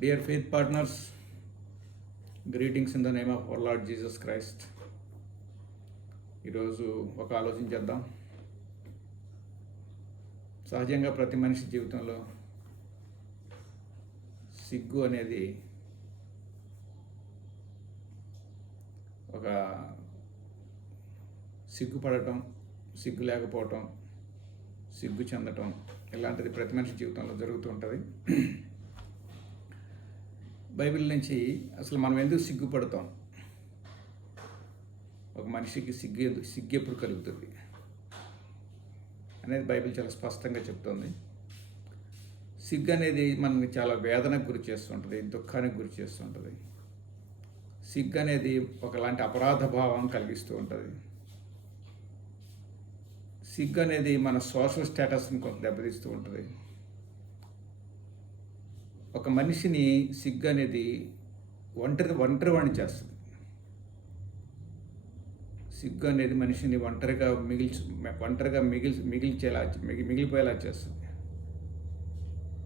Dear faith partners, greetings in the name of our Lord Jesus Christ. ఈరోజు ఒక ఆలోచన చేద్దాం. సహజంగా ప్రతి మనిషి జీవితంలో సిగ్గు అనేది ఒక సిగ్గుపడటం, సిగ్గు లేకపోవటం, సిగ్గు చెందటం ఇలాంటిది ప్రతి మనిషి జీవితంలో జరుగుతూ ఉంటుంది. బైబిల్ నుంచి అసలు మనం ఎందుకు సిగ్గుపడతాం, ఒక మనిషికి సిగ్గు ఎప్పుడు కలుగుతుంది అనేది బైబిల్ చాలా స్పష్టంగా చెప్తోంది. సిగ్గు అనేది మనల్ని చాలా వేదనకు గురి చేస్తుంటుంది, దుఃఖానికి గురి చేస్తుంటుంది. సిగ్గు అనేది ఒకలాంటి అపరాధ భావం కలిగిస్తూ ఉంటుంది. సిగ్గు అనేది మన సోషల్ స్టేటస్ని కొంత దెబ్బతీస్తూ ఉంటుంది. ఒక మనిషిని సిగ్గు అనేది ఒంటరివాణ్ణి చేస్తుంది. సిగ్గు అనేది మనిషిని మిగిలిపోయేలా చేస్తుంది.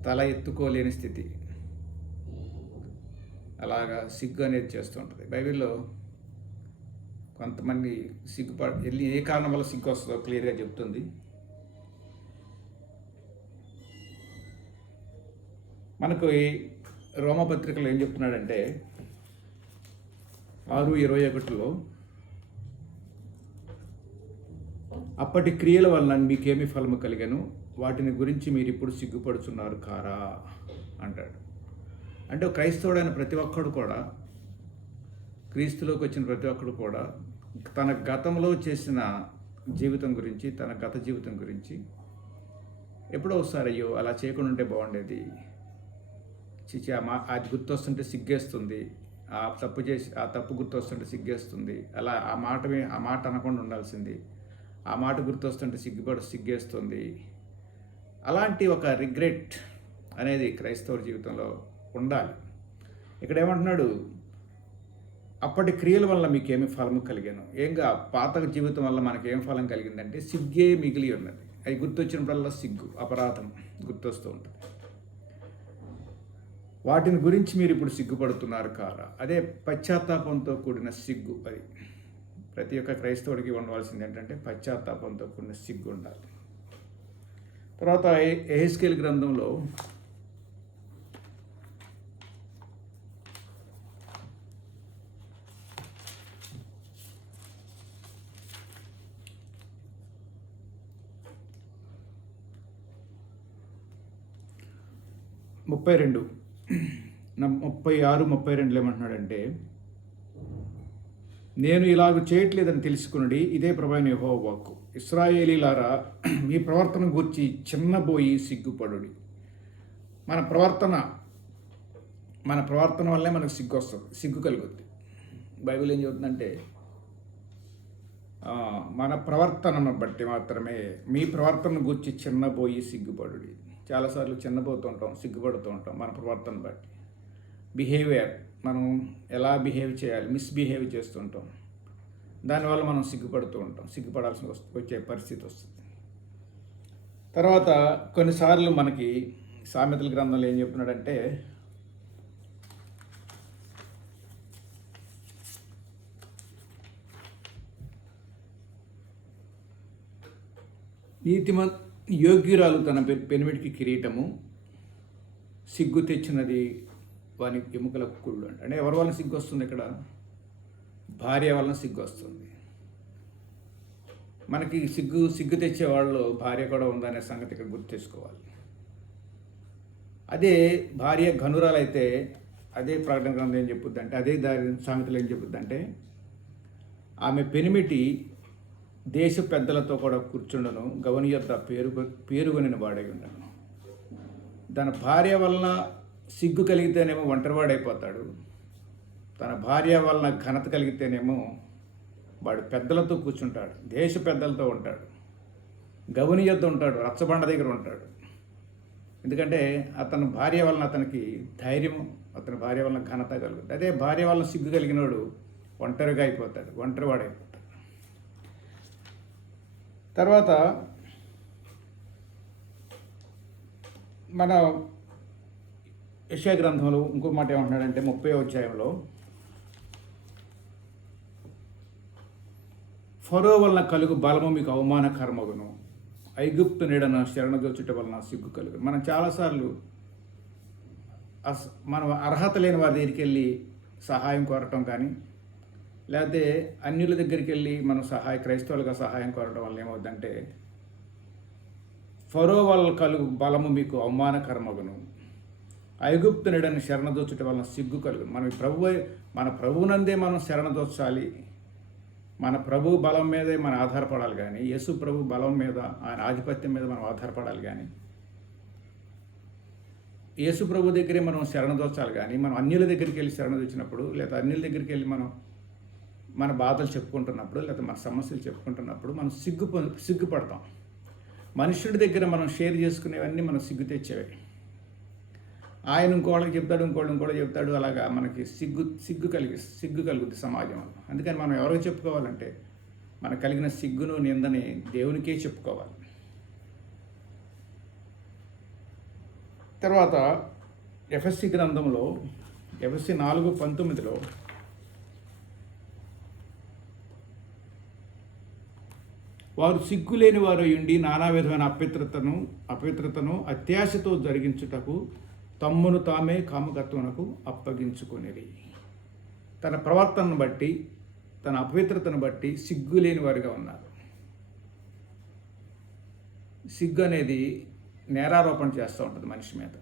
తల ఎత్తుకోలేని స్థితి, అలాగా సిగ్గు అనేది చేస్తూ ఉంటుంది. బైబిల్లో కొంతమంది ఏ కారణం వల్ల సిగ్గు వస్తుందో క్లియర్గా చెప్తుంది. మనకు ఈ రోమపత్రికలో ఏం చెప్తున్నాడంటే 6:21 అప్పటి క్రియల వలన మీకేమి ఫలము కలిగాను, వాటిని గురించి మీరు ఇప్పుడు సిగ్గుపడుచున్నారు కారా అంటాడు. అంటే క్రైస్తవుడైన ప్రతి ఒక్కడు కూడా, క్రీస్తులోకి వచ్చిన ప్రతి ఒక్కడు కూడా తన గతంలో చేసిన జీవితం గురించి, తన గత జీవితం గురించి ఎప్పుడో ఒకసారి అయ్యో అలా చేయకుండా ఉంటే బాగుండేది, చిచి అది గుర్తొస్తుంటే సిగ్గేస్తుంది, ఆ తప్పు గుర్తొస్తుంటే సిగ్గేస్తుంది, అలా ఆ మాట అనకుండా ఉండాల్సింది, ఆ మాట గుర్తొస్తుంటే సిగ్గేస్తుంది. అలాంటి ఒక రిగ్రెట్ అనేది క్రైస్తవ జీవితంలో ఉండాలి. ఇక్కడ ఏమంటున్నాడు, అప్పటి క్రియల వల్ల మీకేమి ఫలము కలిగాను. ఏంగా పాత జీవితం వల్ల మనకేం ఫలం కలిగిందంటే సిగ్గే మిగిలి ఉన్నది. అవి గుర్తొచ్చినప్పుడల్లా సిగ్గు, అపరాధం గుర్తొస్తూ ఉంటుంది. వాటిని గురించి మీరు ఇప్పుడు సిగ్గుపడుతున్నారు కారా. అదే పశ్చాత్తాపంతో కూడిన సిగ్గు. అది ప్రతి ఒక్క క్రైస్తవుడికి ఉండవలసింది ఏంటంటే పశ్చాత్తాపంతో కూడిన సిగ్గు ఉండాలి. తర్వాత యెహెజ్కేలు గ్రంథంలో 36:32 ఏమంటున్నాడంటే, నేను ఇలాగ చేయట్లేదని తెలుసుకున్నది ఇదే ప్రభువైన యెహోవా వాక్కు. ఇశ్రాయేలీలారా, మీ ప్రవర్తన గూర్చి చిన్నబోయి సిగ్గుపడుడి. మన ప్రవర్తన వల్లే మనకు సిగ్గు వస్తుంది, సిగ్గు కలుగుద్ది. బైబిల్ ఏం చెబుతుందంటే, మన ప్రవర్తనను బట్టి మాత్రమే మీ ప్రవర్తన గూర్చి చిన్నబోయి సిగ్గుపడుడి. చాలాసార్లు చిన్నపోతూ ఉంటాం, సిగ్గుపడుతూ ఉంటాం మన ప్రవర్తన బట్టి. బిహేవియర్, మనం ఎలా బిహేవ్ చేయాలి, మిస్బిహేవ్ చేస్తుంటాం. దానివల్ల మనం సిగ్గుపడుతూ ఉంటాం, సిగ్గుపడాల్సి వచ్చే పరిస్థితి వస్తుంది. తర్వాత కొన్నిసార్లు మనకి సామెతల గ్రంథంలో ఏం చెప్తున్నాడంటే, యోగ్యురాలు తన పెనిమిటికి కిరీటము, సిగ్గు తెచ్చినది వాని ఎముకలకు కుళ్ళు. అంటే ఎవరి వలన సిగ్గు వస్తుంది? ఇక్కడ భార్య వలన సిగ్గు వస్తుంది. మనకి సిగ్గు తెచ్చే వాళ్ళు భార్య కూడా ఉందనే సంగతి ఇక్కడ గుర్తు తెచ్చుకోవాలి. అదే భార్య ఘనురాలైతే అదే ప్రకటన గ్రంథం ఏం చెప్పుద్దంటే, అదే సామెతలు ఏం చెప్పుద్దంటే, ఆమె పెనిమిటి దేశ పెద్దలతో కూడా కూర్చుండను, గవని యొద్ద పేరుగొనిన వాడై ఉండను. తన భార్య వలన సిగ్గు కలిగితేనేమో ఒంటరివాడైపోతాడు, తన భార్య వలన ఘనత కలిగితేనేమో వాడు పెద్దలతో కూర్చుంటాడు, దేశ పెద్దలతో ఉంటాడు, గవని యొద్ద ఉంటాడు, రచ్చబండ దగ్గర ఉంటాడు. ఎందుకంటే అతని భార్య వలన అతనికి ధైర్యం, అతని భార్య వలన ఘనత కలుగుతుంది. అదే భార్య వలన సిగ్గు కలిగినవాడు ఒంటరిగా అయిపోతాడు, ఒంటరివాడైపోతాడు. తర్వాత మన యెషయా గ్రంథంలో ఇంకో మాట ఏమంటున్నాడంటే 30వ అధ్యాయంలో, ఫరో వలన కలుగు బలము మీకు అవమానకరమగును, ఐగుప్తు నీడన శరణదొచ్చుట వలన సిగ్గు కలుగు. మనం చాలాసార్లు మనం అర్హత లేని వారి దగ్గరికి వెళ్ళి సహాయం కోరటం కానీ, లేకపోతే అన్యుల దగ్గరికి వెళ్ళి మనం క్రైస్తవులుగా సహాయం కోరటం వల్ల ఏమవుద్దంటే, ఫరో వలన కలుగు బలము మీకు అవమానకరమగును, ఐగుప్తు నీడని శరణదొచ్చుట వలన సిగ్గు కలుగు. మన ప్రభువునందే మనం శరణదొచ్చాలి. మన ప్రభు బలం మీదే మనం ఆధారపడాలి కానీ, యేసు ప్రభు బలం మీద, ఆయన ఆధిపత్యం మీద మనం ఆధారపడాలి కానీ, యేసు ప్రభు దగ్గరే మనం శరణదొచ్చాలి కానీ, మనం అన్యుల దగ్గరికి వెళ్ళి శరణదొచ్చినప్పుడు, లేదా అన్యుల దగ్గరికి వెళ్ళి మనం మన బాధలు చెప్పుకుంటున్నప్పుడు, లేదా మన సమస్యలు చెప్పుకుంటున్నప్పుడు మనం సిగ్గుపడతాం. మనుషుడి దగ్గర మనం షేర్ చేసుకునేవన్నీ మనం సిగ్గు తెచ్చేవి. ఆయన ఇంకోళ్ళకి చెప్తాడు, ఇంకోటి చెప్తాడు. అలాగా మనకి సిగ్గు కలుగుద్ది సమాజంలో. అందుకని మనం ఎవరికి చెప్పుకోవాలంటే, మనకు కలిగిన సిగ్గును నిందని దేవునికే చెప్పుకోవాలి. తర్వాత ఎఫెసీ గ్రంథంలో ఎఫెసీ 4:19 వారు సిగ్గులేని వారు ఉండి నానా విధమైన అపవిత్రతను అత్యాశతో జరిగించుటకు తమ్మును తామే కామకత్వమునకు అప్పగించుకొనిరి. తన ప్రవర్తనను బట్టి, తన అపవిత్రతను బట్టి సిగ్గులేని వారుగా ఉన్నారు. సిగ్గు అనేది నేరారోపణ చేస్తూ ఉంటుంది మనిషి మీద,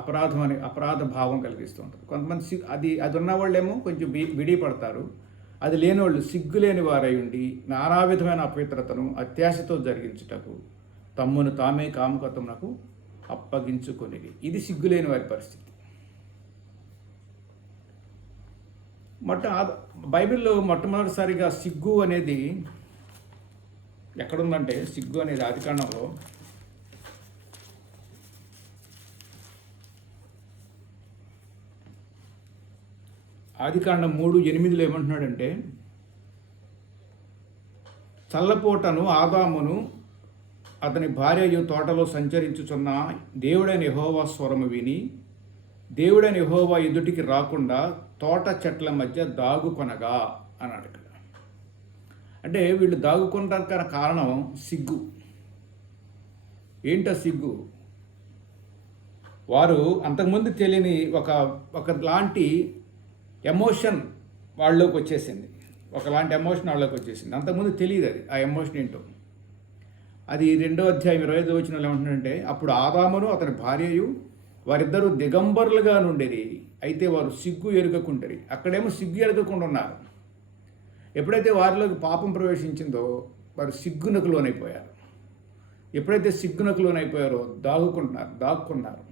అపరాధ భావం కలిగిస్తూ ఉంటుంది. కొంతమంది అది ఉన్నవాళ్ళేమో కొంచెం విడి పడతారు. అది లేనివాళ్ళు సిగ్గులేని వారై ఉండి నానా విధమైన అపవిత్రతను అత్యాశతో జరిగించుటకు తమ్మును తామే కామకత్వమునకు అప్పగించుకొనిది. ఇది సిగ్గులేని వారి పరిస్థితి. బైబిల్లో మొట్టమొదటిసారిగా సిగ్గు అనేది ఎక్కడుందంటే, సిగ్గు అనేది ఆదికాండంలో ఆదికాండం 3:8 ఏమంటున్నాడంటే, చల్లపోటను ఆదామును అతని భార్యయు తోటలో సంచరించుచున్న దేవుడైన యెహోవా స్వరము విని, దేవుడైన యెహోవా ఎదుటికి రాకుండా తోట చెట్ల మధ్య దాగుకొనగా అన్నాడు ఇక్కడ. అంటే వీళ్ళు దాగుకుంటానికి కారణం సిగ్గు. ఏంటో సిగ్గు? వారు అంతకుముందు తెలియని ఒకలాంటి ఎమోషన్ వాళ్ళలోకి వచ్చేసింది. అంతకుముందు తెలియదు అది, ఆ ఎమోషన్ ఏంటో. అది 2వ అధ్యాయం 25వ వచనంలో ఏమంటున్నాడంటే, అప్పుడు ఆదామును అతని భార్యయు వారిద్దరూ దిగంబరులుగా నుండిరి, అయితే వారు సిగ్గు ఎరుగకుంటరి. అక్కడేమో సిగ్గు ఎరగకుండా ఉన్నారు. ఎప్పుడైతే వారిలోకి పాపం ప్రవేశించిందో వారు సిగ్గునకు లోనైపోయారు. ఎప్పుడైతే సిగ్గునకు లోనైపోయారో దాక్కున్నారు.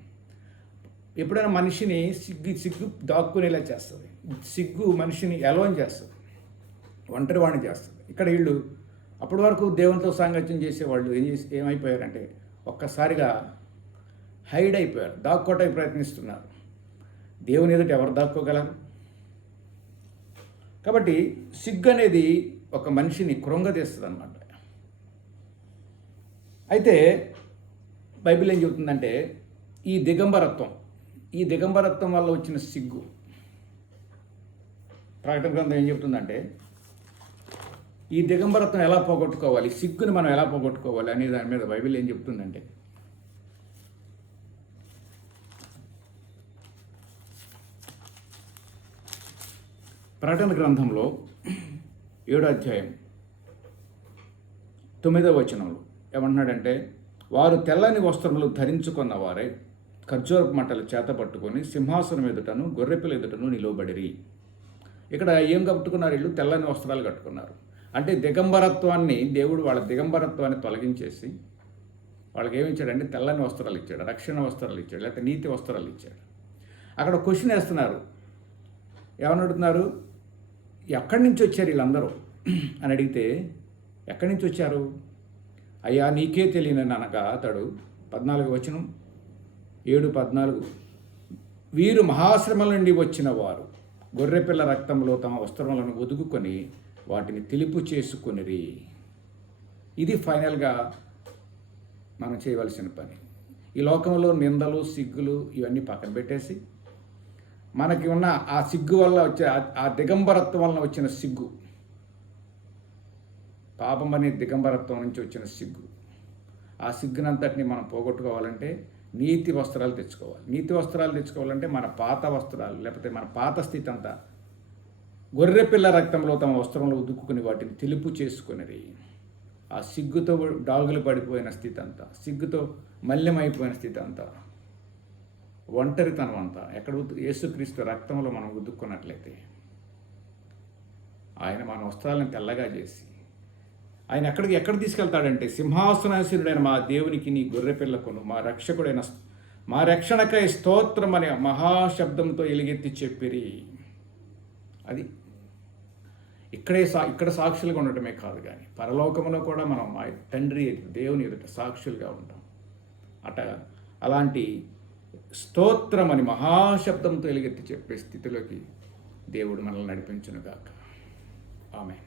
ఎప్పుడైనా మనిషిని సిగ్గు దాక్కునేలా చేస్తుంది. సిగ్గు మనిషిని ఎలోన్ చేస్తుంది, ఒంటరి వాడిని చేస్తుంది. ఇక్కడ వీళ్ళు అప్పటి వరకు దేవునితో సాంగత్యం చేసేవాళ్ళు ఏమైపోయారంటే, ఒక్కసారిగా హైడ్ అయిపోయారు, దాక్కోవటానికి ప్రయత్నిస్తున్నారు. దేవుని ఎదుట ఎవరు దాక్కోగలరు? కాబట్టి సిగ్గు అనేది ఒక మనిషిని కృంగదీస్తుంది అన్నమాట. అయితే బైబిల్ ఏం చెబుతుందంటే, ఈ దిగంబరత్వం వల్ల వచ్చిన సిగ్గు, ప్రకటన గ్రంథం ఏం చెబుతుందంటే, ఈ దిగంబరత్వం ఎలా పోగొట్టుకోవాలి, సిగ్గుని మనం ఎలా పోగొట్టుకోవాలి అనే దాని మీద బైబిల్ ఏం చెప్తుందంటే, ప్రకటన గ్రంథంలో 7వ అధ్యాయం 9వ వచనంలో ఏమంటున్నాడంటే, వారు తెల్లని వస్త్రములు ధరించుకున్న వారే ఖర్జూరపు మంటలు చేత పట్టుకొని సింహాసనం ఎదుటను గొర్రెపిల్ల ఎదుటను నిలువబడిరి. ఇక్కడ ఏం కట్టుకున్నారు? వీళ్ళు తెల్లని వస్త్రాలు కట్టుకున్నారు. అంటే దిగంబరత్వాన్ని, దేవుడు వాళ్ళ దిగంబరత్వాన్ని తొలగించేసి వాళ్ళకి ఏమి ఇచ్చాడంటే తెల్లని వస్త్రాలు ఇచ్చాడు, రక్షణ వస్త్రాలు ఇచ్చాడు, లేకపోతే నీతి వస్త్రాలు ఇచ్చాడు. అక్కడ క్వశ్చన్ వేస్తున్నారు, ఏమని అడుగుతున్నారు? ఎక్కడి నుంచి వచ్చారు వీళ్ళందరూ అని అడిగితే, ఎక్కడి నుంచి వచ్చారు అయ్యా నీకే తెలియనని అనగా అతడు 14వ వచనం 7:14 వీరు మహాశ్రమల నుండి వచ్చిన వారు గొర్రెపిల్ల రక్తంలో తమ వస్త్రములను ఒదుగుకొని వాటిని తెలుపు చేసుకొనిరి. ఇది ఫైనల్గా మనం చేయవలసిన పని. ఈ లోకంలో నిందలు, సిగ్గులు ఇవన్నీ పక్కన పెట్టేసి మనకి ఉన్న ఆ సిగ్గు వల్ల వచ్చే ఆ దిగంబరత్వం వలన వచ్చిన సిగ్గు, పాపం అనే దిగంబరత్వం నుంచి వచ్చిన సిగ్గు, ఆ సిగ్గునంతటిని మనం పోగొట్టుకోవాలంటే నీతి వస్త్రాలు తెచ్చుకోవాలి. నీతి వస్త్రాలు తెచ్చుకోవాలంటే మన పాత వస్త్రాలు, లేకపోతే మన పాత స్థితి అంతా గొర్రెపిల్ల రక్తంలో తమ వస్త్రంలో ఉదుక్కుని వాటిని తెలుపు చేసుకునేది, ఆ సిగ్గుతో డాగులు పడిపోయిన స్థితి అంతా, సిగ్గుతో మల్యమైపోయిన స్థితి అంతా, ఒంటరితనం అంతా ఎక్కడ యేసుక్రీస్తు రక్తంలో మనం ఉదుక్కున్నట్లయితే ఆయన మన వస్త్రాలను తెల్లగా చేసి ఆయన ఎక్కడ తీసుకెళ్తాడంటే, సింహాసనాసీనుడైన మా దేవునికి నీ గొర్రెపిల్లకును మా రక్షణకై స్తోత్రం అనే మహాశబ్దంతో ఎలుగెత్తి చెప్పిరి. అది ఇక్కడ సాక్షులుగా ఉండటమే కాదు, కానీ పరలోకంలో కూడా మనం మా తండ్రి దేవుని ఎదుట సాక్షులుగా ఉంటాం. అలాంటి స్తోత్రం అని మహాశబ్దంతో ఎలుగెత్తి చెప్పే స్థితిలోకి దేవుడు మనల్ని నడిపించునుగాక. ఆమేన్.